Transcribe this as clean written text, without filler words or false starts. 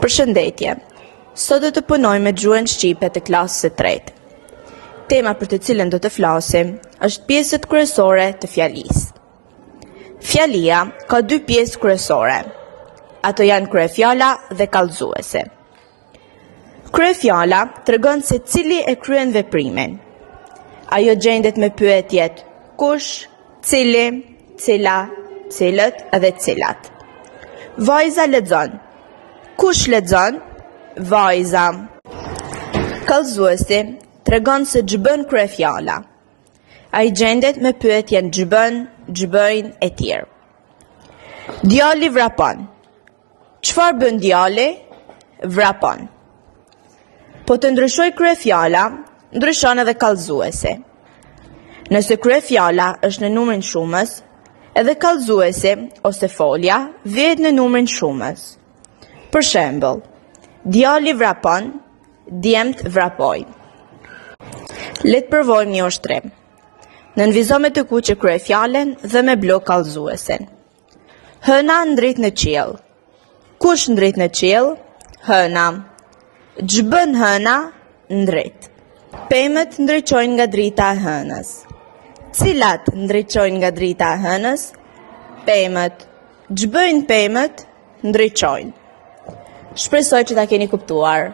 Përshëndetje, sot do të punoj me gjuhën shqipe të klasës së tretë. Tema për të cilën do të flasim është pjesët kryesore të fjalisë. Fjalia ka dy pjesë kryesore. Ato janë kryefjala dhe kallëzuese. Kryefjala tregon se cili e kryen veprimin. Ajo gjendet me pyetjet kush, cili, cila, cilët dhe cilat. Vajza lexon. Kush lexon? Vajza. Kallëzuesi tregon se ç'bën kryefjala. Ai gjendet me pyetjen ç'bën, ç'bëjnë e tjerë. Djali vrapon. Çfarë bën djali? Vrapon. Po të ndryshoj kryefjala, ndryshon edhe kallëzuesi. Nëse kryefjala është në numrin shumës, edhe kallëzuesi ose folja vjet në numrin shumës. Për shembull, djali vrapon, djemt vrapojnë. Le të provojmë një ushtrim. Nënvizo me të kuqe kryefjalen dhe me blu kallëzuesin. Hëna ndrit në qiell. Kush ndrit në qiell? Hëna. Ç'bën hëna? Ndrit. Pemët ndriçojnë nga drita e hënës. Cilat ndriçojnë nga drita e hënës? Pemët. Ç'bëjnë pemët? Ndriçojnë. Shpresoj që ta keni kuptuar.